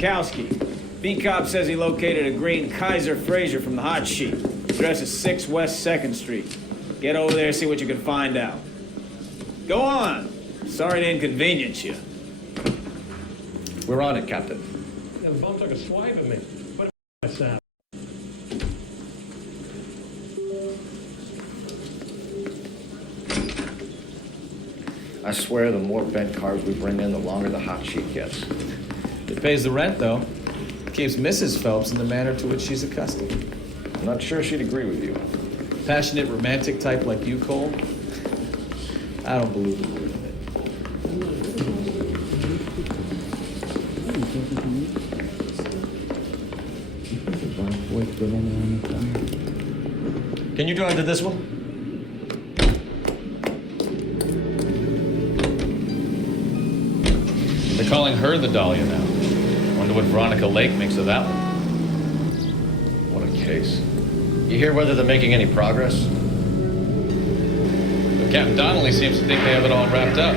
Gronkowski. B-Cop says he located a green Kaiser Fraser from the hot sheet. Address is 6 West 2nd Street. Get over there, see what you can find out. Go on. Sorry to inconvenience you. We're on it, Captain. The bum took a swipe at me. What a sound. I swear the more bent cars we bring in, the longer the hot sheet gets. It pays the rent, though. It keeps Mrs. Phelps in the manner to which she's accustomed. I'm not sure she'd agree with you. Passionate, romantic type like you, Cole? I don't believe a word of it. Can you drive to this one? They're calling her the Dahlia now. Wonder what Veronica Lake makes of that one. What a case. You hear whether they're making any progress? But Captain Donnelly seems to think they have it all wrapped up.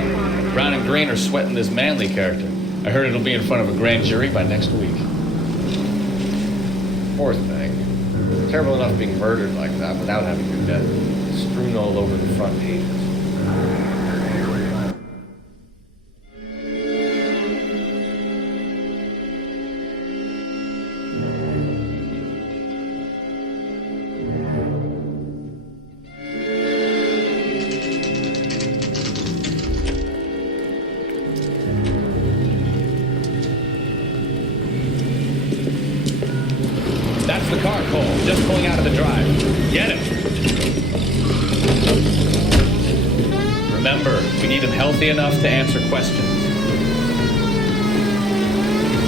Brown and Green are sweating this Manley character. I heard it'll be in front of a grand jury by next week. Poor thing. Terrible enough being murdered like that without having your death strewn all over the front pages. That's the car, Cole. Just pulling out of the drive. Get him. Remember, we need him healthy enough to answer questions.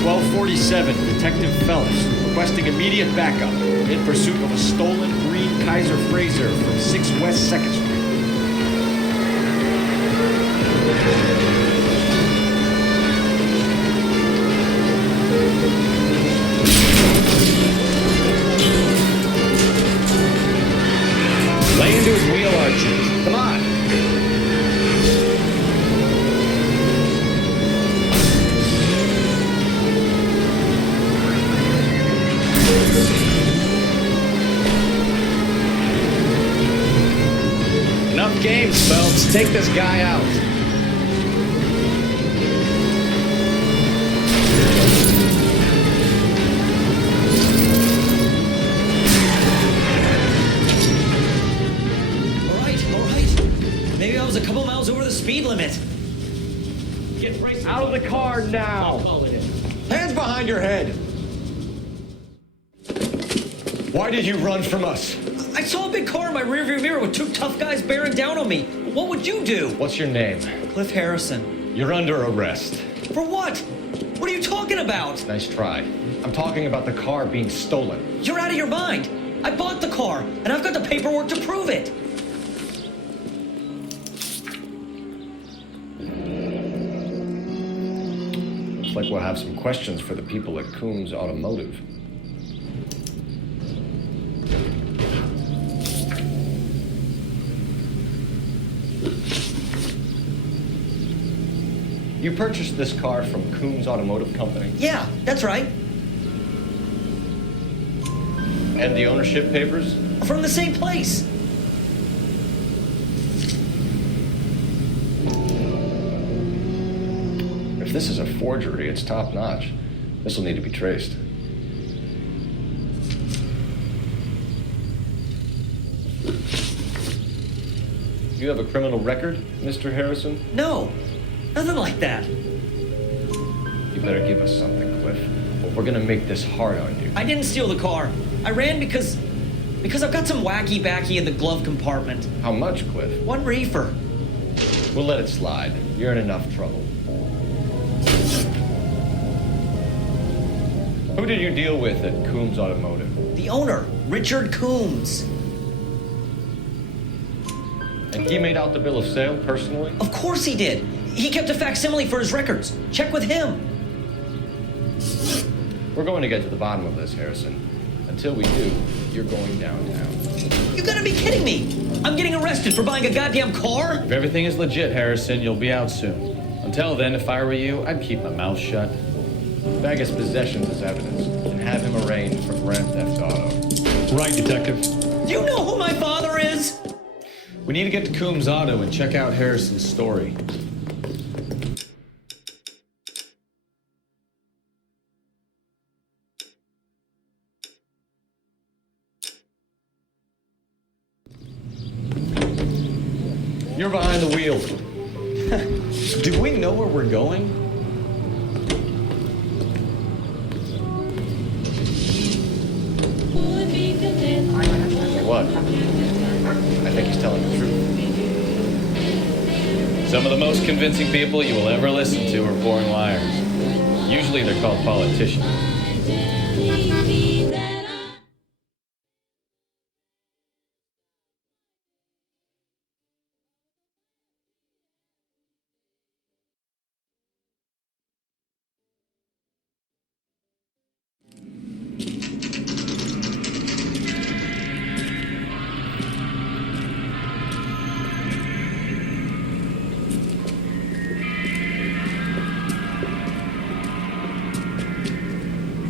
1247, Detective Phelps, requesting immediate backup in pursuit of a stolen green Kaiser Fraser from 6 West 2nd Street. Lay into his wheel arches. Come on. Enough games, Phelps. Take this guy out. Maybe I was a couple miles over the speed limit. Get out of the car now! Hands behind your head! Why did you run from us? I saw a big car in my rearview mirror with 2 tough guys bearing down on me. What would you do? What's your name? Cliff Harrison. You're under arrest. For what? What are you talking about? Nice try. I'm talking about the car being stolen. You're out of your mind. I bought the car, and I've got the paperwork to prove it. Looks like we'll have some questions for the people at Coombs Automotive. You purchased this car from Coombs Automotive Company? Yeah, that's right. And the ownership papers? From the same place. If this is a forgery, it's top-notch. This will need to be traced. You have a criminal record, Mr. Harrison? No, nothing like that. You better give us something, Cliff, or we're gonna make this hard on you. I didn't steal the car. I ran because I've got some wacky backy in the glove compartment. How much, Cliff? 1 reefer. We'll let it slide. You're in enough trouble. Who did you deal with at Coombs Automotive? The owner, Richard Coombs. And he made out the bill of sale personally? Of course he did. He kept a facsimile for his records. Check with him. We're going to get to the bottom of this, Harrison. Until we do, you're going downtown. You gotta be kidding me. I'm getting arrested for buying a goddamn car? If everything is legit, Harrison, you'll be out soon. Until then, if I were you, I'd keep my mouth shut. Bag his possessions as evidence and have him arraigned for grand theft auto. Right, Detective. Do you know who my father is? We need to get to Coombs Auto and check out Harrison's story. You're behind the wheel. Do we know where we're going? What? I think he's telling the truth. Some of the most convincing people you will ever listen to are born liars. Usually they're called politicians.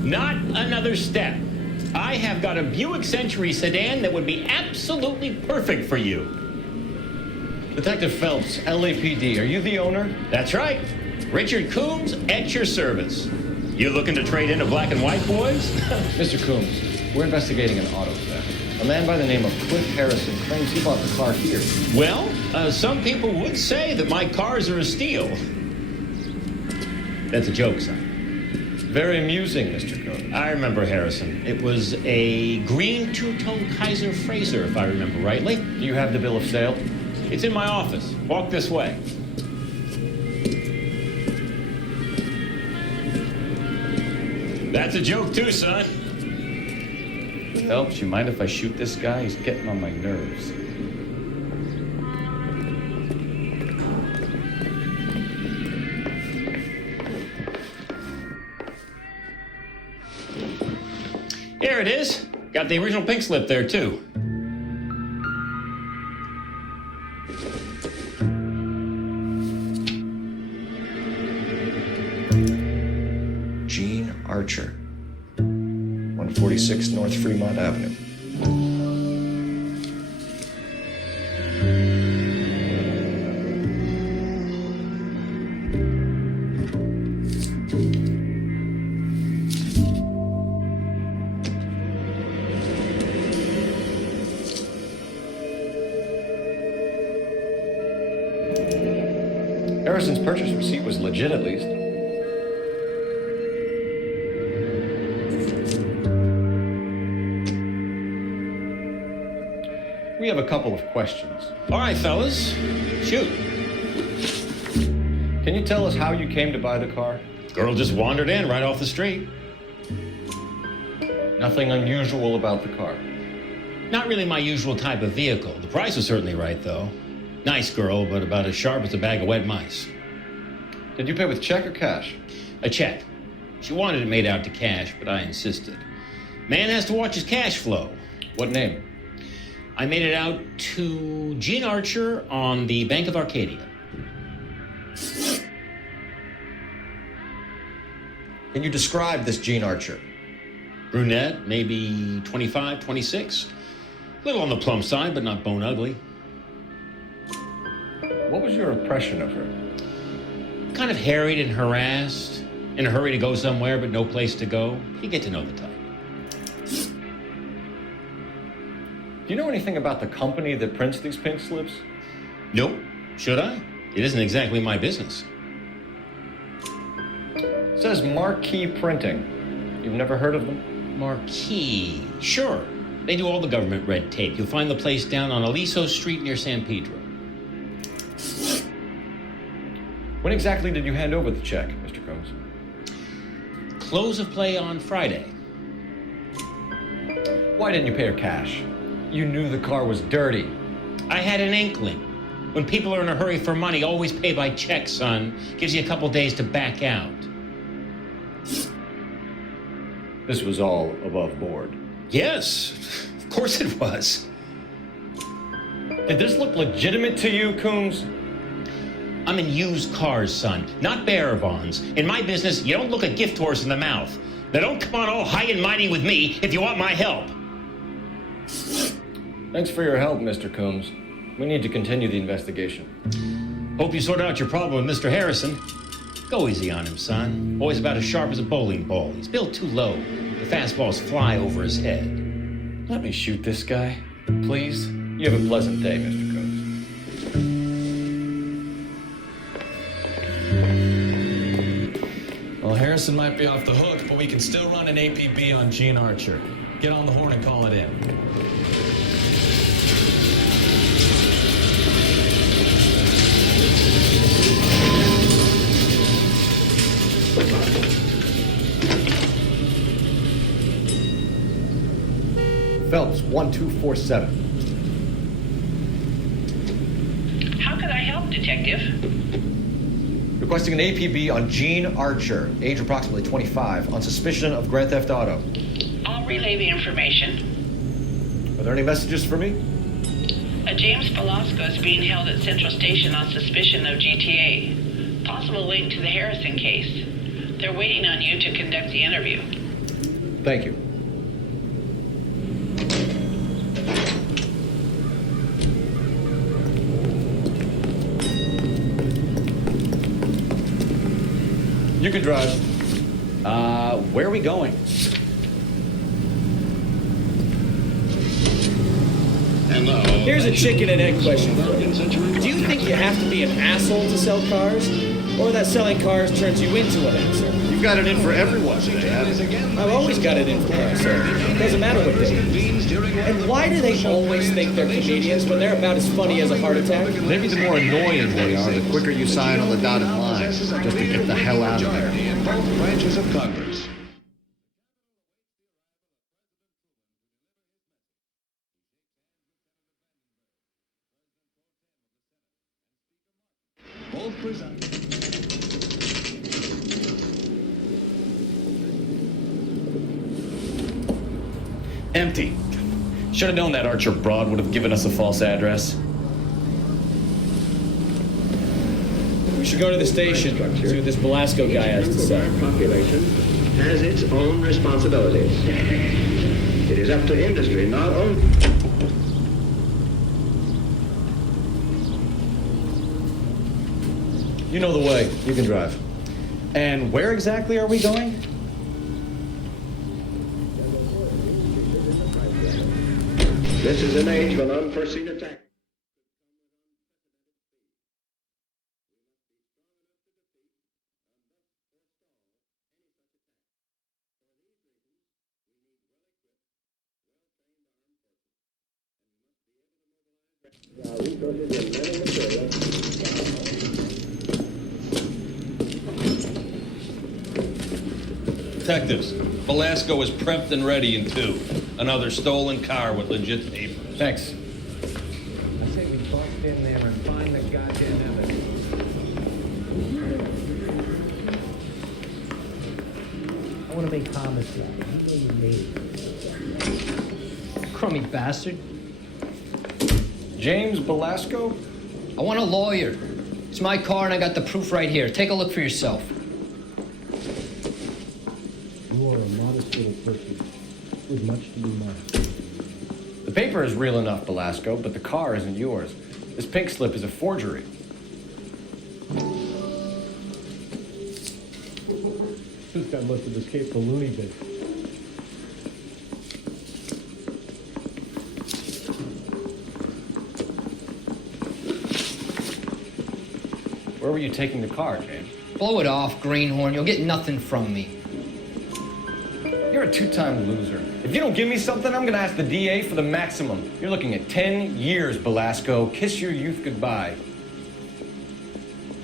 Not another step. I have got a Buick Century sedan that would be absolutely perfect for you. Detective Phelps, LAPD, are you the owner? That's right. Richard Coombs at your service. You looking to trade in a black and white, boys? Mr. Coombs, we're investigating an auto theft. A man by the name of Cliff Harrison claims he bought the car here. Well, some people would say that my cars are a steal. That's a joke, son. Very amusing, Mr. Coombs. I remember Harrison. It was a green two-tone Kaiser Frazer, if I remember rightly. Do you have the bill of sale? It's in my office. Walk this way. That's a joke too, son. Phelps, you mind if I shoot this guy? He's getting on my nerves. Here it is. Got the original pink slip there, too. Gene Archer, 146 North Fremont Avenue. Harrison's purchase receipt was legit, at least. We have a couple of questions. All right, fellas. Shoot. Can you tell us how you came to buy the car? Girl just wandered in right off the street. Nothing unusual about the car. Not really my usual type of vehicle. The price was certainly right, though. Nice girl, but about as sharp as a bag of wet mice. Did you pay with check or cash? A check. She wanted it made out to cash, but I insisted. Man has to watch his cash flow. What name? I made it out to Gene Archer on the Bank of Arcadia. Can you describe this Gene Archer? Brunette, maybe 25, 26. A little on the plump side, but not bone ugly. What was your impression of her? Kind of harried and harassed, in a hurry to go somewhere, but no place to go. You get to know the type. Do you know anything about the company that prints these pink slips? Nope. Should I? It isn't exactly my business. It says Marquee Printing. You've never heard of them? Marquee. Sure. They do all the government red tape. You'll find the place down on Aliso Street near San Pedro. When exactly did you hand over the check, Mr. Combs? Close of play on Friday. Why didn't you pay her cash? You knew the car was dirty. I had an inkling. When people are in a hurry for money, always pay by check, son. Gives you a couple days to back out. This was all above board. Yes, of course it was. Did this look legitimate to you, Coombs? I'm in used cars, son, not bearer bonds. In my business, you don't look a gift horse in the mouth. Now don't come on all high and mighty with me if you want my help. Thanks for your help, Mr. Coombs. We need to continue the investigation. Hope you sort out your problem with Mr. Harrison. Go easy on him, son. Boy's about as sharp as a bowling ball. He's built too low. The fastballs fly over his head. Let me shoot this guy, please. You have a pleasant day, Mr. Coombs. Well, Harrison might be off the hook, but we can still run an APB on Gene Archer. Get on the horn and call it in. Phelps, 1247. How could I help, Detective? Requesting an APB on Gene Archer, age approximately 25, on suspicion of Grand Theft Auto. I'll relay the information. Are there any messages for me? A James Velasco is being held at Central Station on suspicion of GTA. Possible link to the Harrison case. They're waiting on you to conduct the interview. Thank you. You can drive. Where are we going? Here's a chicken and egg question for you. Do you think you have to be an asshole to sell cars? Or that selling cars turns you into an asshole? You've got it in for everyone today, haven't you? I've always got it in for cars, sir. Doesn't matter what they do. And why do they always think they're comedians when they're about as funny as a heart attack? Maybe the more annoying they are, the quicker you sign on the dotted line, just to get the hell out of there. Both branches of Congress. Both present. Empty. Should have known that Archer broad would have given us a false address. We should go to the station, see what this Velasco guy has to say. Population has its own responsibilities. It is up to industry, not only. You know the way. You can drive. And where exactly are we going? This is an age of an unforeseen attack. Detectives, Velasco is prepped and ready in 2. Another stolen car with legit papers. Thanks. I say we bust in there and find the goddamn evidence. I want to make homicide. He made me. Crummy bastard. James Velasco? I want a lawyer. It's my car and I got the proof right here. Take a look for yourself. You are a modest little person with much to be modest. The paper is real enough, Velasco, but the car isn't yours. This pink slip is a forgery. This guy must have escaped the loony bin. Where were you taking the car, James? Blow it off, greenhorn. You'll get nothing from me. You're a two-time loser. If you don't give me something, I'm gonna ask the DA for the maximum. You're looking at 10 years, Velasco. Kiss your youth goodbye.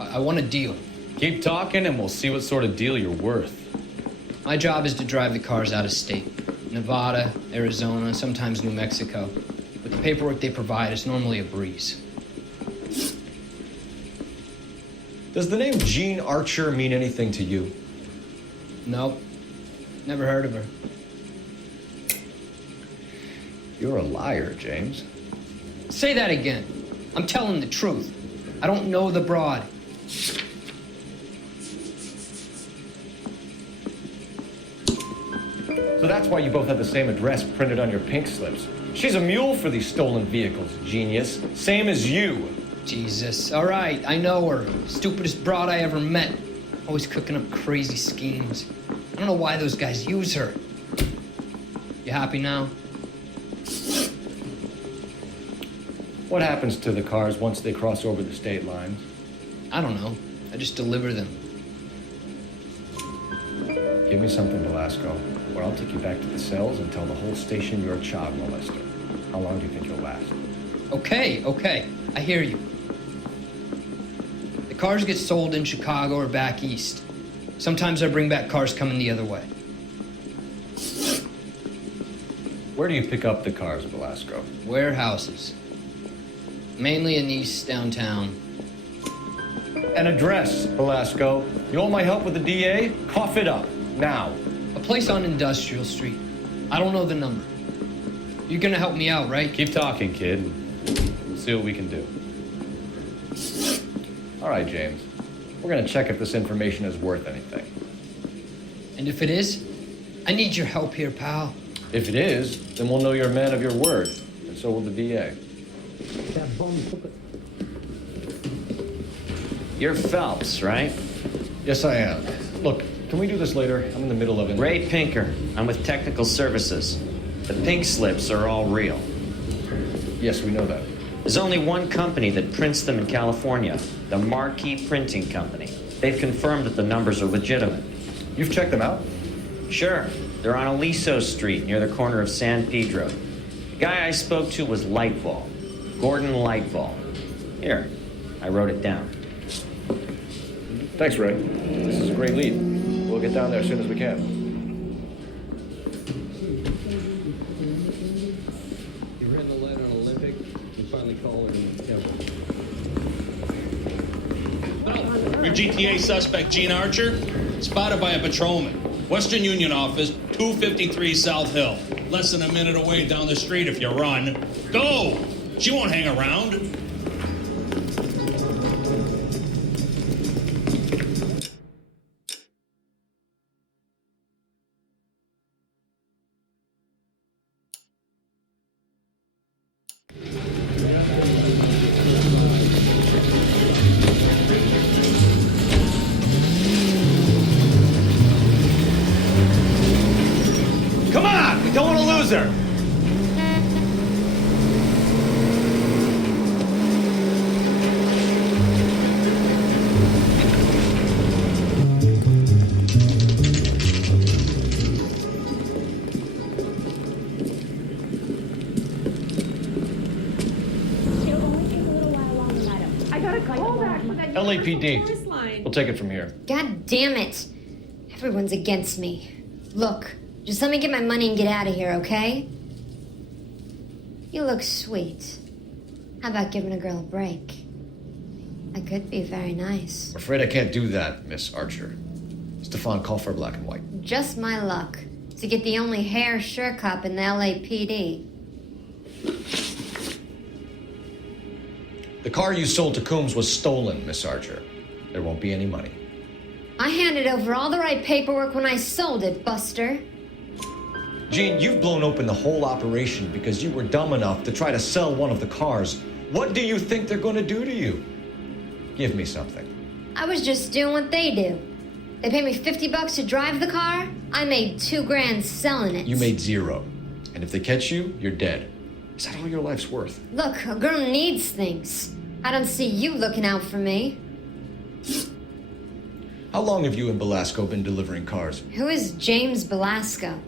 I want a deal. Keep talking and we'll see what sort of deal you're worth. My job is to drive the cars out of state. Nevada, Arizona, sometimes New Mexico. With the paperwork they provide, it's normally a breeze. Does the name Gene Archer mean anything to you? Nope. Never heard of her. You're a liar, James. Say that again. I'm telling the truth. I don't know the broad. So that's why you both have the same address printed on your pink slips. She's a mule for these stolen vehicles, genius. Same as you. Jesus. All right, I know her. Stupidest broad I ever met. Always cooking up crazy schemes. I don't know why those guys use her. You happy now? What happens to the cars once they cross over the state lines? I don't know. I just deliver them. Give me something, Velasco, or I'll take you back to the cells and tell the whole station you're a child molester. How long do you think you'll last? Okay. I hear you. The cars get sold in Chicago or back east. Sometimes I bring back cars coming the other way. Where do you pick up the cars, Velasco? Warehouses. Mainly in East downtown. An address, Velasco. You want my help with the DA? Cough it up, now. A place on Industrial Street. I don't know the number. You're gonna help me out, right? Keep talking, kid. We'll see what we can do. All right, James. We're gonna check if this information is worth anything. And if it is, I need your help here, pal. If it is, then we'll know you're a man of your word, and so will the DA. You're Phelps, right? Yes, I am. Look, can we do this later? I'm in the middle of it. Ray Pinker. I'm with Technical Services. The pink slips are all real. Yes, we know that. There's only one company that prints them in California, the Marquee Printing Company. They've confirmed that the numbers are legitimate. You've checked them out? Sure. They're on Aliso Street, near the corner of San Pedro. The guy I spoke to was Lightval. Gordon Lightval. Here, I wrote it down. Thanks, Ray. This is a great lead. We'll get down there as soon as we can. You read the letter on Olympic? You finally call her and tell her. Your GTA suspect, Gene Archer, spotted by a patrolman. Western Union office, 253 South Hill. Less than a minute away down the street if you run. Go! She won't hang around. Come on! We don't want to lose her! LAPD. We'll take it from here. God damn it. Everyone's against me. Look, just let me get my money and get out of here, okay? You look sweet. How about giving a girl a break? I could be very nice. I'm afraid I can't do that, Miss Archer. Stefan, call for black and white. Just my luck to get the only hair sure cop in the LAPD. The car you sold to Coombs was stolen, Miss Archer. There won't be any money. I handed over all the right paperwork when I sold it, Buster. Gene, you've blown open the whole operation because you were dumb enough to try to sell one of the cars. What do you think they're going to do to you? Give me something. I was just doing what they do. They paid me $50 to drive the car. I made $2,000 selling it. You made zero. And if they catch you, you're dead. Is that all your life's worth? Look, a girl needs things. I don't see you looking out for me. How long have you and Belasco been delivering cars? Who is James Belasco?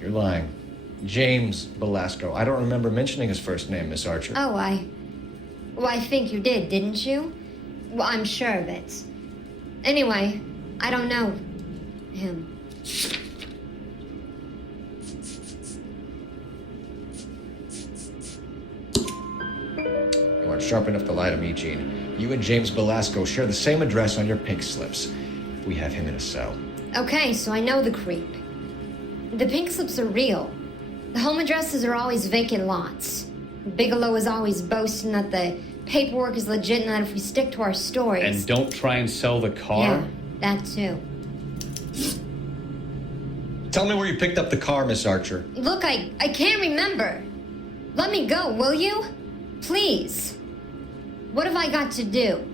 You're lying. James Belasco. I don't remember mentioning his first name, Miss Archer. Oh, I think you did, didn't you? Well, I'm sure of it. Anyway, I don't know him. You aren't sharp enough to lie to me, Gene. You and James Belasco share the same address on your pink slips. We have him in a cell. Okay, so I know the creep. The pink slips are real. The home addresses are always vacant lots. Bigelow is always boasting that the paperwork is legit and that if we stick to our stories... And don't try and sell the car? Yeah, that too. Tell me where you picked up the car, Miss Archer. Look, I can't remember. Let me go, will you? Please. What have I got to do?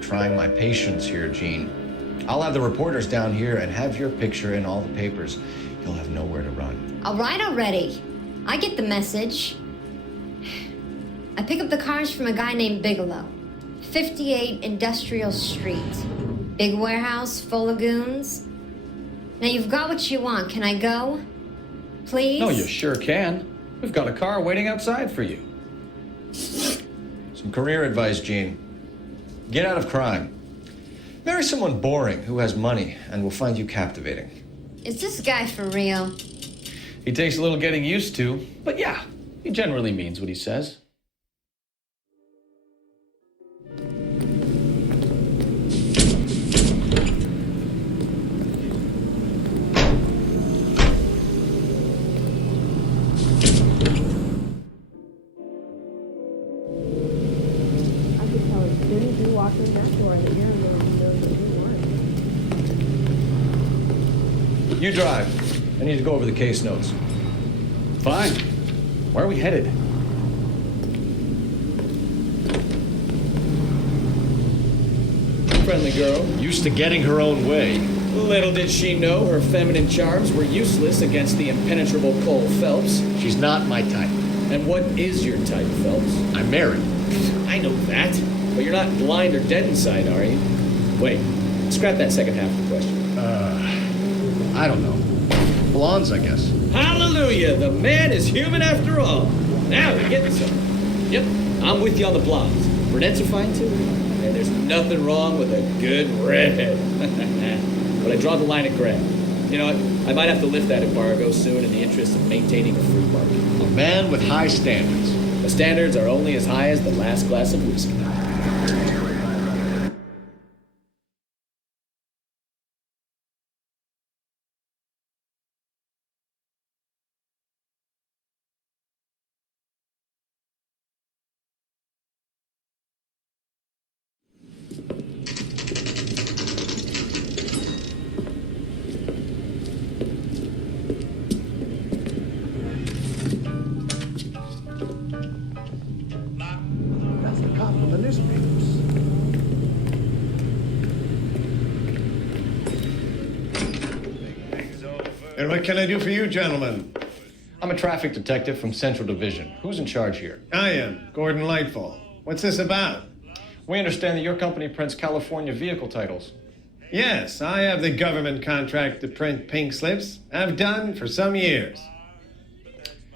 Trying my patience here, Jean. I'll have the reporters down here and have your picture in all the papers. You'll have nowhere to run. All right already. I get the message. I pick up the cars from a guy named Bigelow. 58 Industrial Street. Big warehouse, full of goons. Now you've got what you want. Can I go? Please? No, you sure can. We've got a car waiting outside for you. Some career advice, Jean. Get out of crime. Marry someone boring who has money and will find you captivating. Is this guy for real? He takes a little getting used to, but yeah, he generally means what he says. You drive. I need to go over the case notes. Fine. Where are we headed? Friendly girl. Used to getting her own way. Little did she know her feminine charms were useless against the impenetrable Cole Phelps. She's not my type. And what is your type, Phelps? I'm married. I know that. But you're not blind or dead inside, are you? Wait. Scrap that second half of the question. I don't know. Blondes, I guess. Hallelujah! The man is human after all. Now we're getting something. Yep, I'm with you on the blondes. Brunettes are fine too. And there's nothing wrong with a good redhead. But I draw the line at gray. You know what? I might have to lift that embargo soon in the interest of maintaining a free market. A man with high standards. The standards are only as high as the last glass of whiskey. And what can I do for you, gentlemen? I'm a traffic detective from Central Division. Who's in charge here? I am, Gordon Lightfall. What's this about? We understand that your company prints California vehicle titles. Yes, I have the government contract to print pink slips. I've done for some years.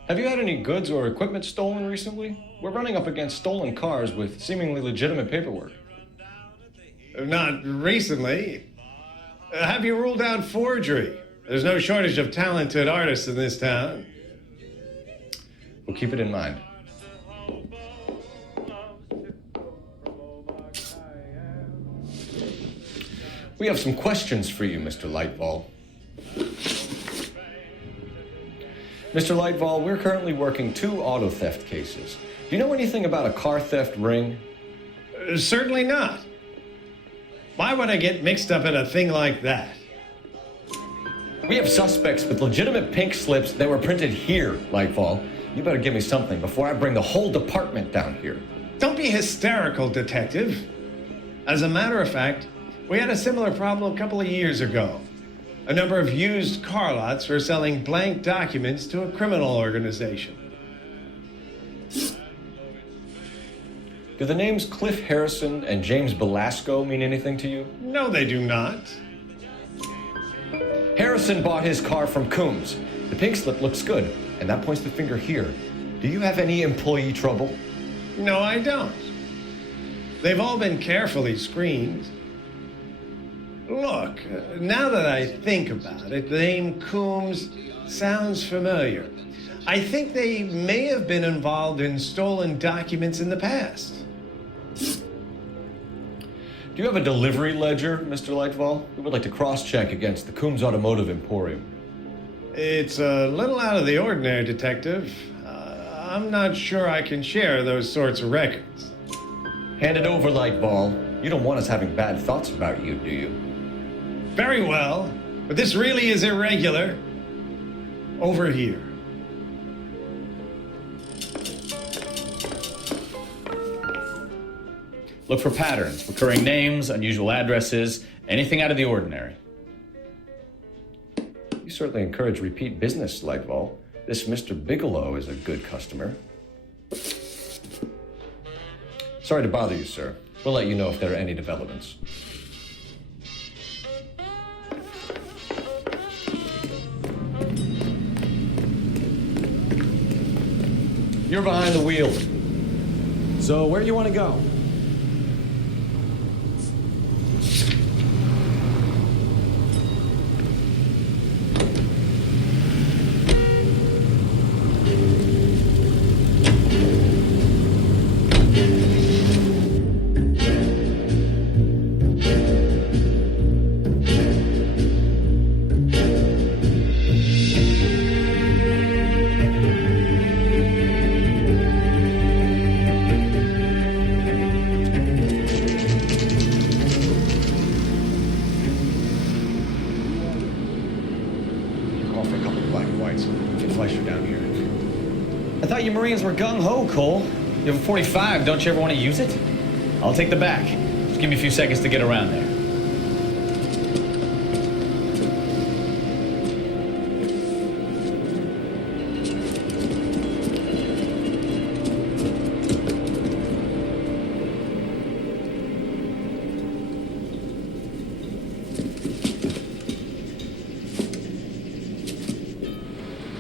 Have you had any goods or equipment stolen recently? We're running up against stolen cars with seemingly legitimate paperwork. Not recently. Have you ruled out forgery? There's no shortage of talented artists in this town. We'll keep it in mind. We have some questions for you, Mr. Lightfall. Mr. Lightfall, we're currently working 2 auto theft cases. Do you know anything about a car theft ring? Certainly not. Why would I get mixed up in a thing like that? We have suspects with legitimate pink slips that were printed here, Lightfall. You better give me something before I bring the whole department down here. Don't be hysterical, Detective. As a matter of fact, we had a similar problem a couple of years ago. A number of used car lots were selling blank documents to a criminal organization. Do the names Cliff Harrison and James Belasco mean anything to you? No, they do not. Harrison bought his car from Coombs. The pink slip looks good, and that points the finger here. Do you have any employee trouble? No, I don't. They've all been carefully screened. Look, now that I think about it, the name Coombs sounds familiar. I think they may have been involved in stolen documents in the past. Do you have a delivery ledger, Mr. Lightfall? We would like to cross-check against the Coombs Automotive Emporium. It's a little out of the ordinary, Detective. I'm not sure I can share those sorts of records. Hand it over, Lightball. You don't want us having bad thoughts about you, do you? Very well, but this really is irregular. Over here. Look for patterns, recurring names, unusual addresses, anything out of the ordinary. You certainly encourage repeat business, Lightball. This Mr. Bigelow is a good customer. Sorry to bother you, sir. We'll let you know if there are any developments. You're behind the wheel. So where do you want to go? Marines were gung-ho, Cole. You have a 45, don't you ever want to use it? I'll take the back. Just give me a few seconds to get around there.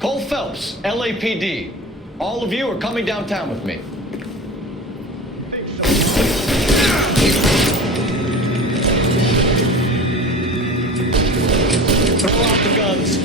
Cole Phelps, LAPD. All of you are coming downtown with me. Throw out the guns.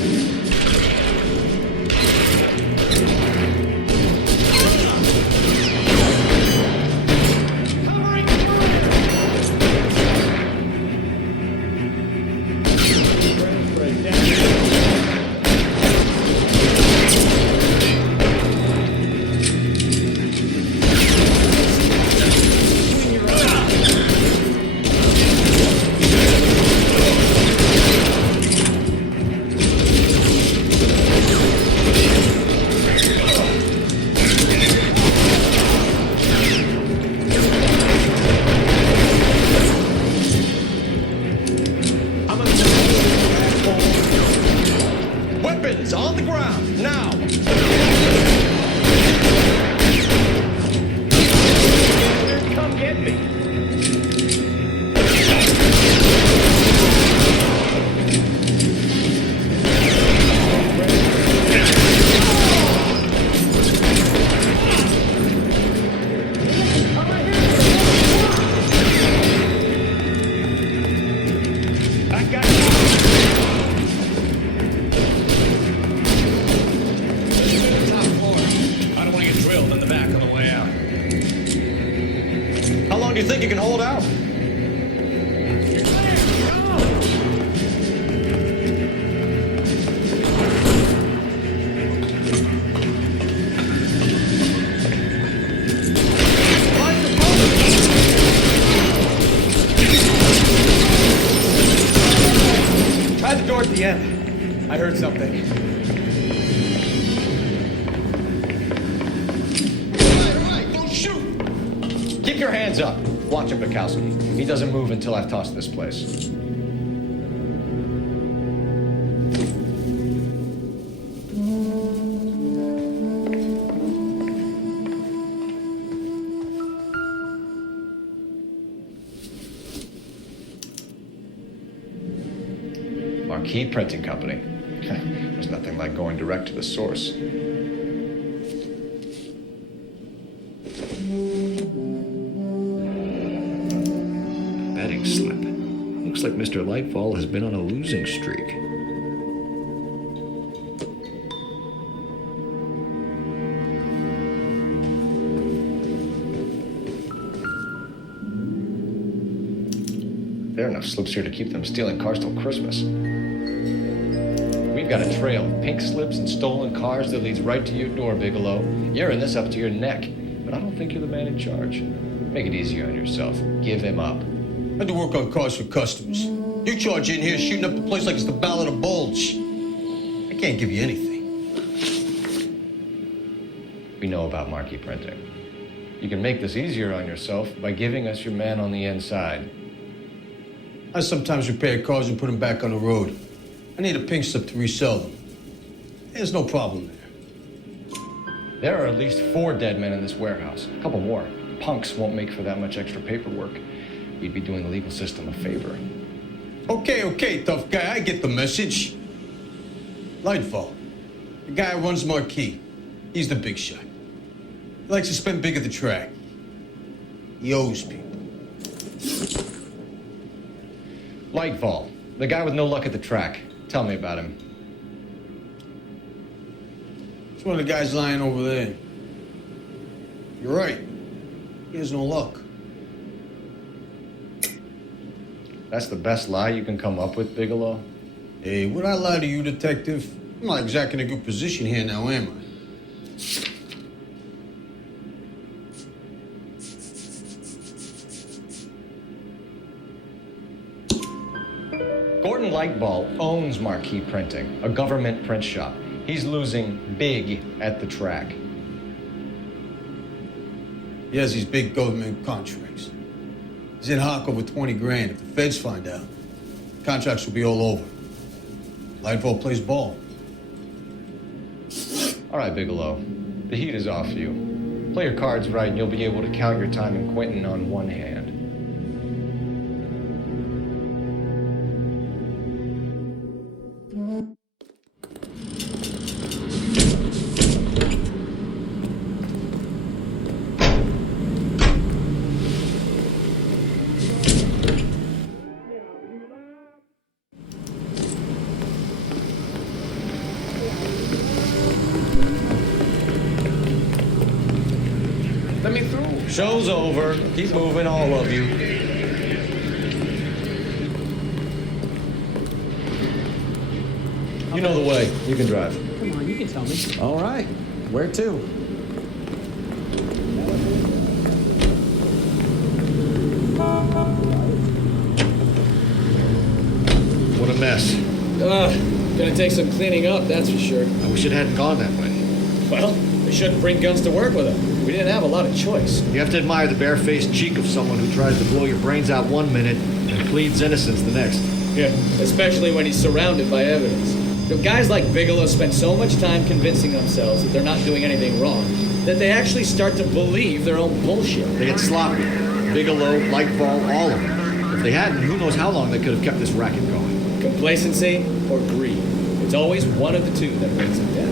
I heard something. Right, don't shoot! Keep your hands up. Watch him, Bukowski. He doesn't move until I've tossed this place. Marquee Printing Company. There's nothing like going direct to the source. Betting slip. Looks like Mr. Lightfall has been on a losing streak. There are enough slips here to keep them stealing cars till Christmas. We We've got a trail of pink slips and stolen cars that leads right to your door, Bigelow. You're in this up to your neck, but I don't think you're the man in charge. Make it easier on yourself. Give him up. I had to work on cars for customers. You charge in here shooting up the place like it's the Ballad of Bulge. I can't give you anything. We know about marquee printing. You can make this easier on yourself by giving us your man on the inside. I sometimes repair cars and put them back on the road. I need a pink slip to resell them. There's no problem there. There are at least 4 dead men in this warehouse. A couple more. Punks won't make for that much extra paperwork. We'd be doing the legal system a favor. Okay, tough guy. I get the message. Lightfall. The guy who runs Marquee. He's the big shot. He likes to spend big at the track. He owes people. Lightfall, the guy with no luck at the track. Tell me about him. It's one of the guys lying over there. You're right. He has no luck. That's the best lie you can come up with, Bigelow? Hey, would I lie to you, detective? I'm not exactly in a good position here now, am I? Gordon Lightball owns Marquee Printing, a government print shop. He's losing big at the track. He has these big government contracts. He's in hock over 20 grand. If the feds find out, contracts will be all over. Lightfall plays ball. All right, Bigelow. The heat is off you. Play your cards right and you'll be able to count your time in Quentin on one hand. Let me through. Show's over. Keep moving, all of you. You know the way. You can drive. Come on, you can tell me. All right. Where to? What a mess. Gonna take some cleaning up, that's for sure. I wish it hadn't gone that way. Well, we shouldn't bring guns to work with them. We didn't have a lot of choice. You have to admire the barefaced cheek of someone who tries to blow your brains out one minute and pleads innocence the next. Yeah, especially when he's surrounded by evidence. You know, guys like Bigelow spend so much time convincing themselves that they're not doing anything wrong that they actually start to believe their own bullshit. They get sloppy. Bigelow, Lightfall, all of them. If they hadn't, who knows how long they could have kept this racket going. Complacency or greed. It's always one of the two that brings them down.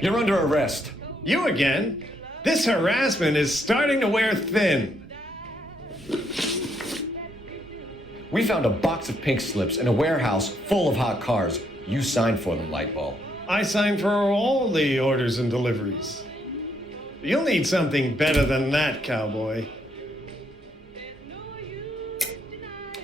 You're under arrest. You again? This harassment is starting to wear thin. We found a box of pink slips in a warehouse full of hot cars. You signed for them, Lightball. I signed for all the orders and deliveries. You'll need something better than that, cowboy.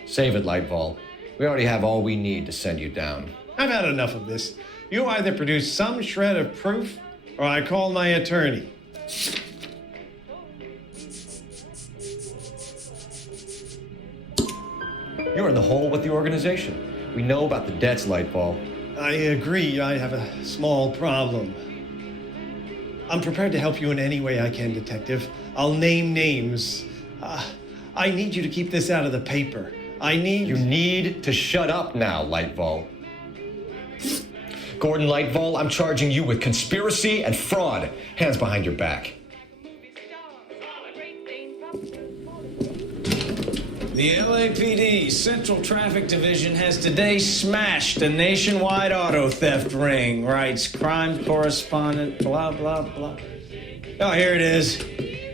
Save it, Lightball. We already have all we need to send you down. I've had enough of this. You either produce some shred of proof, or I call my attorney. You're in the hole with the organization. We know about the debts, Lightball. I agree, I have a small problem. I'm prepared to help you in any way I can, Detective. I'll name names. I need you to keep this out of the paper. You need to shut up now, Lightball. Gordon Lightfall, I'm charging you with conspiracy and fraud. Hands behind your back. The LAPD Central Traffic Division has today smashed a nationwide auto theft ring, writes crime correspondent, blah, blah, blah. Oh, here it is.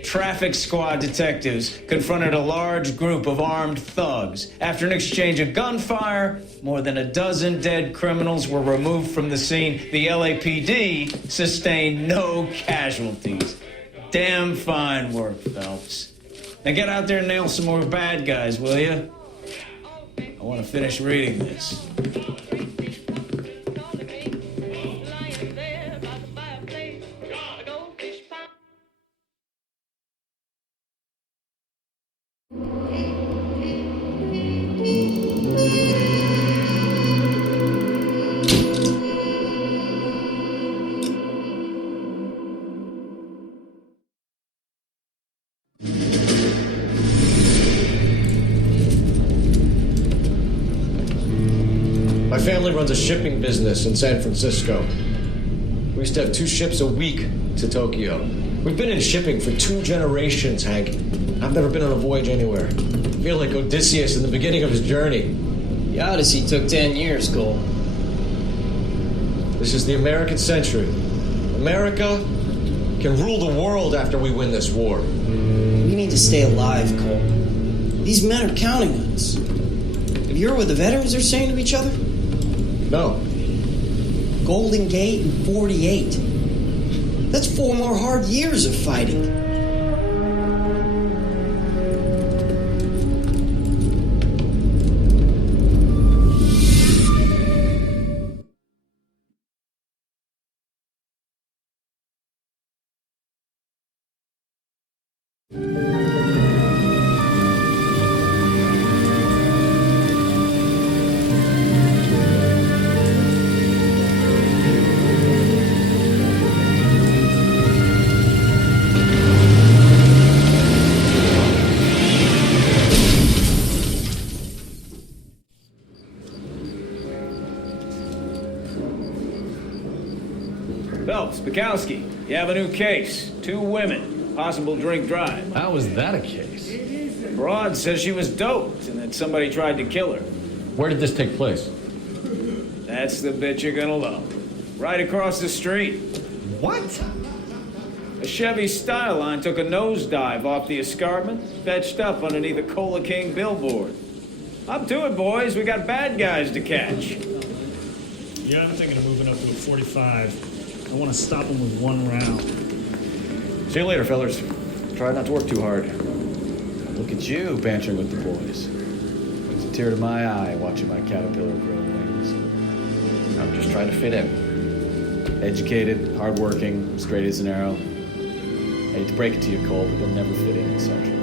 Traffic squad detectives confronted a large group of armed thugs. After an exchange of gunfire, more than a dozen dead criminals were removed from the scene. The LAPD sustained no casualties. Damn fine work, Phelps. Now get out there and nail some more bad guys, will you? I want to finish reading this. My family runs a shipping business in San Francisco. We used to have 2 ships a week to Tokyo. We've been in shipping for 2 generations, Hank. I've never been on a voyage anywhere. I feel like Odysseus in the beginning of his journey. The Odyssey took 10 years, Cole. This is the American century. America can rule the world after we win this war. We need to stay alive, Cole. These men are counting on us. Have you heard what the veterans are saying to each other? No. Golden Gate and 48. That's 4 more hard years of fighting. Phelps, Bukowski, you have a new case. 2 women, possible drink drive. How was that a case? Broad says she was doped and that somebody tried to kill her. Where did this take place? That's the bit you're gonna love. Right across the street. What? A Chevy Styline took a nosedive off the escarpment, fetched up underneath a Cola King billboard. Up to it, boys. We got bad guys to catch. Yeah, I'm thinking of moving up to a 45. I want to stop him with 1 round. See you later, fellas. Try not to work too hard. Look at you bantering with the boys. It's a tear to my eye watching my caterpillar grow wings. I'm just trying to fit in. Educated, hardworking, straight as an arrow. I hate to break it to you, Cole, but you'll never fit in Central.